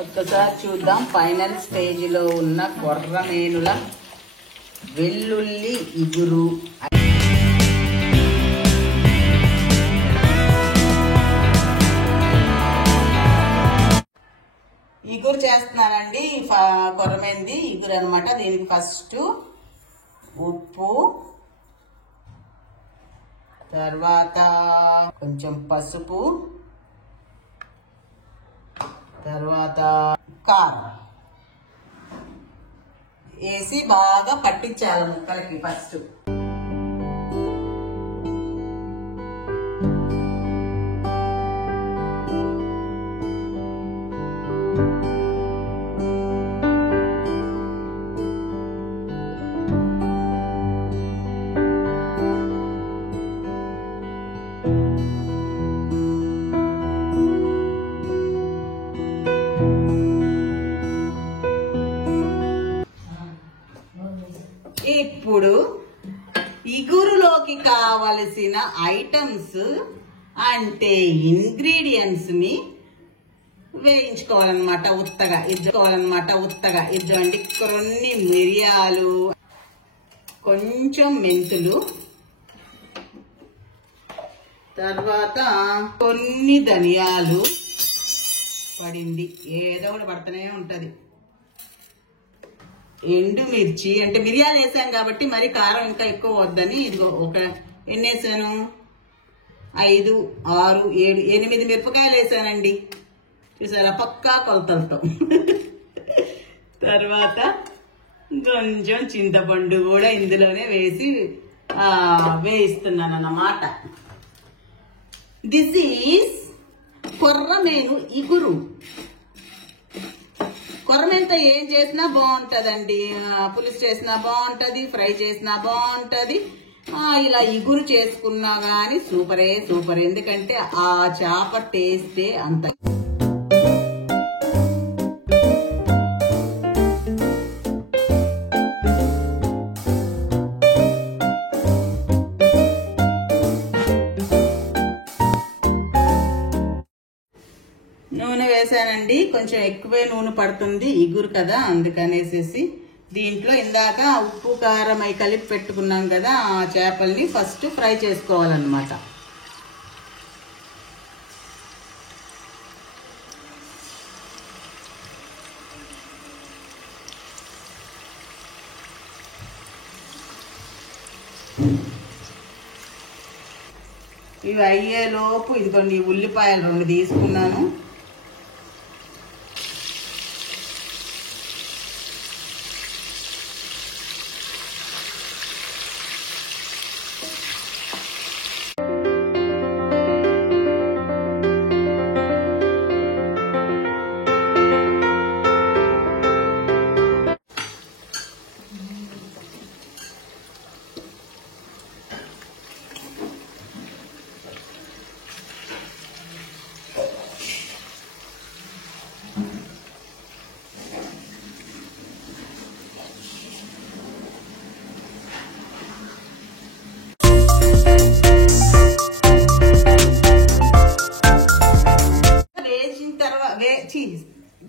ఒక్కసారి చూద్దాం ఫైనల్ స్టేజ్లో ఉన్న కొర్రమేనుల వెల్లుల్లి ఇగురు. ఇగురు చేస్తున్నానండి. కొర్రమేనిది ఇగురు అనమాట. దీనికి ఫస్ట్ ఉప్పు, తర్వాత కొంచెం పసుపు, తర్వాత కారం వేసి బాగా పట్టించాలి ముక్కలకి ఫస్ట్. ఇప్పుడు ఇగురులోకి కావలసిన ఐటమ్స్ అంటే ఇంగ్రీడియంట్స్ ని వేయించుకోవాలన్నమాట ఉత్తగా. ఇద్దండి కొన్ని మిరియాలు, కొంచెం మెంతులు, తర్వాత కొన్ని ధనియాలు పడింది, ఏదో ఒకటి పడుతూనే ఉంటది. ఎండుమిర్చి, అంటే మిరియాలు వేసాం కాబట్టి మరి కారం ఇంకా ఎక్కువ వద్దని ఇదిగో ఎన్ని వేసాను, 5, 6, 7, 8 మిరపకాయలు వేసానండి. చూసారా, పక్కా కొలతలతో. తర్వాత కొంచెం చింతపండు కూడా ఇందులోనే వేసి వేయిస్తున్నాను అన్నమాట. దిస్ ఈజ్ కొర్రమేను ఇగురు. కొర్రమేనుతో ఏం చేసినా బాగుంటదండి. పులుసు చేసినా బాగుంటది, ఫ్రై చేసినా బాగుంటది. ఇలా ఇగురు చేసుకున్నా గానీ సూపరే సూపర్. ఎందుకంటే ఆ చేప టేస్టే అంత. నూనె వేసానండి, కొంచెం ఎక్కువే నూనె పడుతుంది, ఇగురు కదా, అందుకనేసేసి దీంట్లో ఇందాక ఉప్పు కారం అవి కలిపి పెట్టుకున్నాం కదా, ఆ చేపల్ని ఫస్ట్ ఫ్రై చేసుకోవాలన్నమాట. ఇవి అయ్యేలోపు ఇదిగోండి ఉల్లిపాయలు 2 తీసుకున్నాను.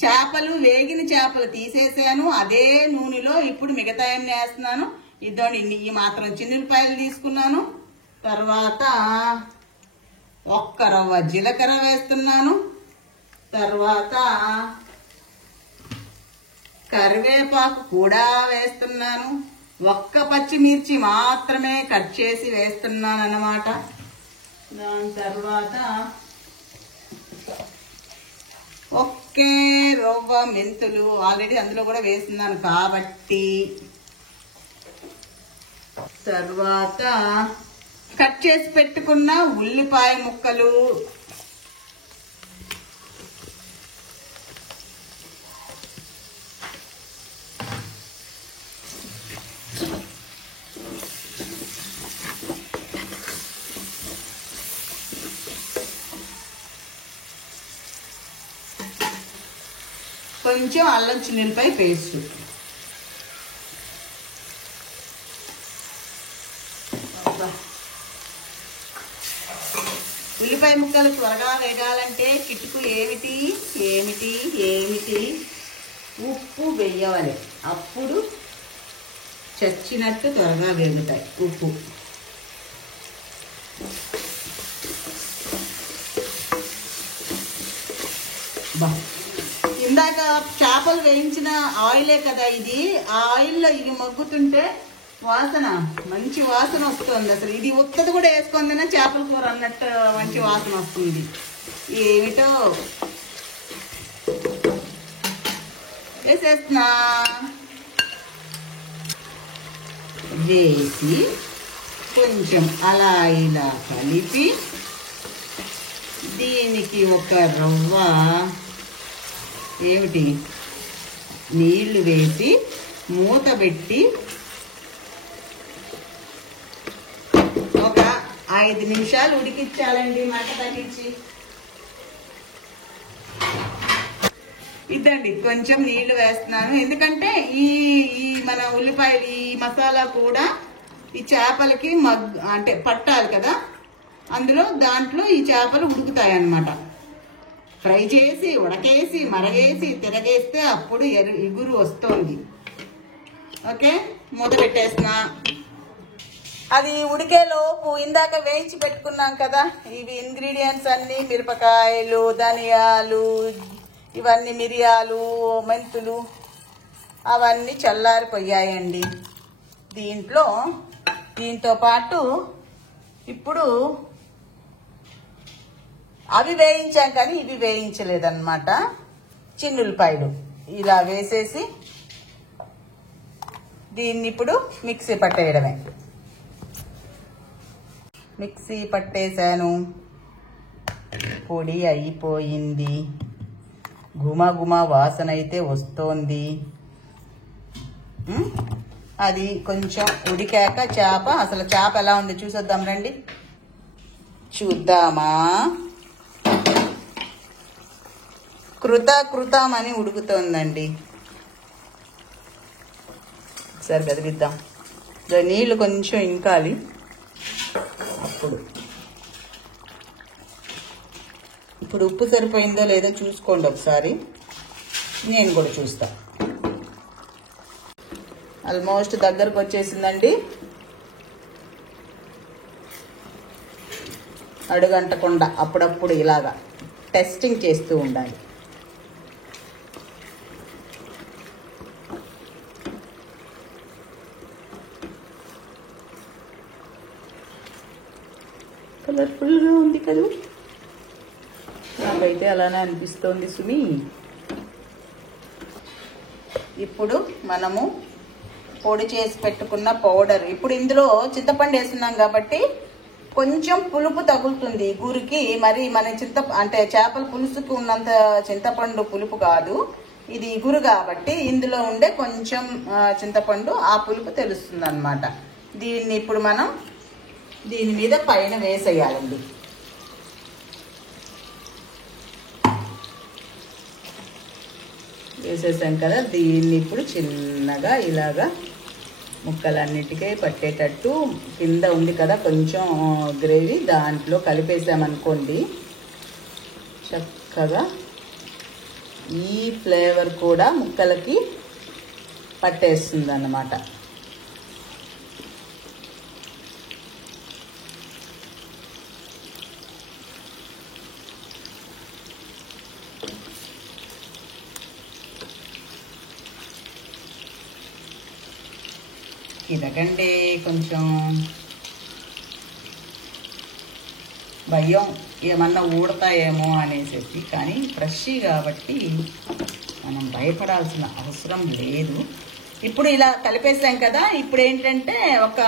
చేపలు వేగిన చేపలు తీసేసాను. అదే నూనెలో ఇప్పుడు మిగతా అన్ని వేస్తున్నాను. ఇద్దండి, ఈ మాత్రం చిన్నులపాయలు తీసుకున్నాను. తర్వాత 1 రవ్వ జీలకర్ర వేస్తున్నాను. తర్వాత కరివేపాకు కూడా వేస్తున్నాను. 1 పచ్చిమిర్చి మాత్రమే కట్ చేసి వేస్తున్నాను అన్నమాట. దాని తర్వాత ఒకే రవ్వ మెంతులు ఆల్రెడీ అందులో కూడా వేస్తున్నాను కాబట్టి. తర్వాత కట్ చేసి పెట్టుకున్న ఉల్లిపాయ ముక్కలు, కొంచెం అల్లం చిన్నులపాయ పేస్ట్, ఉల్లిపాయ ముక్కలు త్వరగా వేగాలంటే కిటుకు ఏమిటి ఏమిటి ఏమిటి ఉప్పు వేయవాలి. అప్పుడు చచ్చినట్టు త్వరగా వేగుతాయి. ఉప్పు ఇందాక చేపలు వేయించిన ఆయిలే కదా ఇది. ఆ ఆయిల్లో ఇది మగ్గుతుంటే వాసన మంచి వాసన వస్తుంది. అసలు ఇది ఉత్తది కూడా వేసుకుందనే చేపల కూర అన్నట్టు మంచి వాసన వస్తుంది. ఏమిటో వేసేస్తున్నా. వేసి కొంచెం అలా ఇలా కలిపి దీనికి ఒక రవ్వ ఏమిటి నీళ్లు వేసి మూత పెట్టి ఒక 5 నిమిషాలు ఉడికించాలండి. మంట తగ్గించి ఇదండి కొంచెం నీళ్లు వేస్తున్నాను. ఎందుకంటే ఈ మన ఉల్లిపాయలు ఈ మసాలా కూడా ఈ చేపలకి అంటే పట్టాలి కదా. అందులో దాంట్లో ఈ చేపలు ఉడుకుతాయి అన్నమాట. ఫ్రై చేసి ఉడకేసి మరగేసి తిరగేస్తే అప్పుడు ఇగురు వస్తుంది. ఓకే, మూత పెట్టేస్తున్నా. అది ఉడికేలోపు ఇందాక వేయించి పెట్టుకున్నాం కదా ఇవి ఇంగ్రీడియంట్స్ అన్ని, మిరపకాయలు, ధనియాలు, ఇవన్నీ మిరియాలు, మెంతులు అవన్నీ చల్లారిపోయాయండి. దీంతో పాటు ఇప్పుడు అవి వేయించాం కానీ ఇవి వేయించలేదన్నమాట. చిన్నులపాయలు ఇలా వేసేసి దీన్ని ఇప్పుడు మిక్సీ పట్టేయడమే. మిక్సీ పట్టేశాను. పొడి అయిపోయింది. గుమగుమ వాసన అయితే వస్తోంది. అది కొంచెం ఉడికాక అసలు చేప ఎలా ఉంది చూసొద్దాం రండి. చూద్దామా? కృతమని ఉడుకుతోందండి. ఒకసారి కదిలిద్దాం. నీళ్ళు కొంచెం ఇంకాలి. ఇప్పుడు ఉప్పు సరిపోయిందో లేదో చూసుకోండి ఒకసారి. నేను కూడా చూస్తా. ఆల్మోస్ట్ దగ్గరకు వచ్చేసిందండి. అడుగంటకుండా అప్పుడప్పుడు ఇలాగా టెస్టింగ్ చేస్తూ ఉండాలి. కలర్ఫుల్గా ఉంది కదా. నాకైతే అలానే అనిపిస్తోంది సుమి. ఇప్పుడు మనము పొడి చేసి పెట్టుకున్న పౌడర్, ఇప్పుడు ఇందులో చింతపండు వేస్తున్నాం కాబట్టి కొంచెం పులుపు తగులుతుంది గురికి. మరి మన అంటే చేపల పులుసుకు ఉన్నంత చింతపండు పులుపు కాదు ఇది, ఇగురు కాబట్టి ఇందులో ఉండే కొంచెం చింతపండు ఆ పులుపు తెలుస్తుంది అన్నమాట. దీన్ని ఇప్పుడు మనం దీని మీద పైన వేసేయాలండి. వేసేసాం కదా. దీన్ని ఇప్పుడు చిన్నగా ఇలాగా ముక్కలన్నిటికీ పట్టేటట్టు కింద ఉంది కదా కొంచెం గ్రేవీ, దాంట్లో కలిపేసామనుకోండి చక్కగా ఈ ఫ్లేవర్ కూడా ముక్కలకి పట్టేస్తుంది అన్నమాట. ఇదకంటే కొంచెం భయం ఏమన్నా ఊడతాయేమో అనేసి, కానీ ఫ్రెష్ కాబట్టి మనం భయపడాల్సిన అవసరం లేదు. ఇప్పుడు ఇలా కలిపేసాం కదా. ఇప్పుడు ఏంటంటే ఒక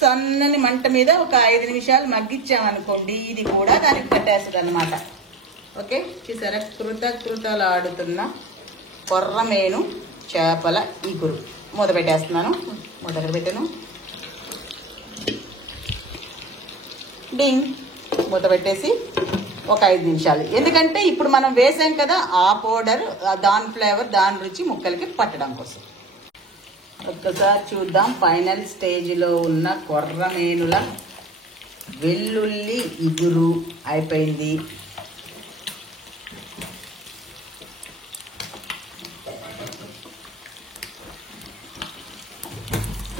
సన్నని మంట మీద ఒక 5 నిమిషాలు మగ్గించామనుకోండి, ఇది కూడా దానికి పట్టేస్తుంది అన్నమాట. ఓకే, చూసారా కృతలాడుతున్న కొర్రమేను చేపల ఇగురు. మూత పెట్టేస్తున్నాను. మూత పెట్టాను. డింగ్, మూత పెట్టేసి ఒక 5 నిమిషాలు. ఎందుకంటే ఇప్పుడు మనం వేసాం కదా ఆ పౌడర్, దాని ఫ్లేవర్ దాని రుచి ముక్కలకి పట్టడం కోసం. ఒక్కసారి చూద్దాం ఫైనల్ స్టేజ్లో ఉన్న కొర్రమేనుల వెల్లుల్లి ఇగురు అయిపోయింది.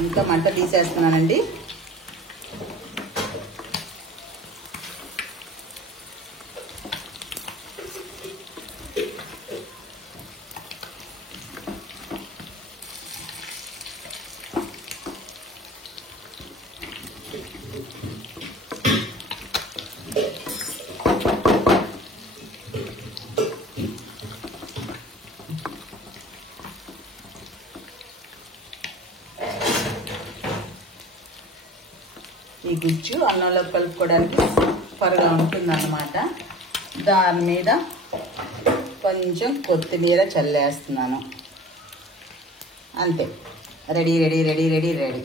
ఇంకా మంట తీసేస్తున్నానండి. ఈ గుజ్జు అన్నంలో కలుపుకోవడానికి సూపర్గా ఉంటుందన్నమాట. దాని మీద కొంచెం కొత్తిమీర చల్లేస్తున్నాను. అంతే, ready ready ready ready ready.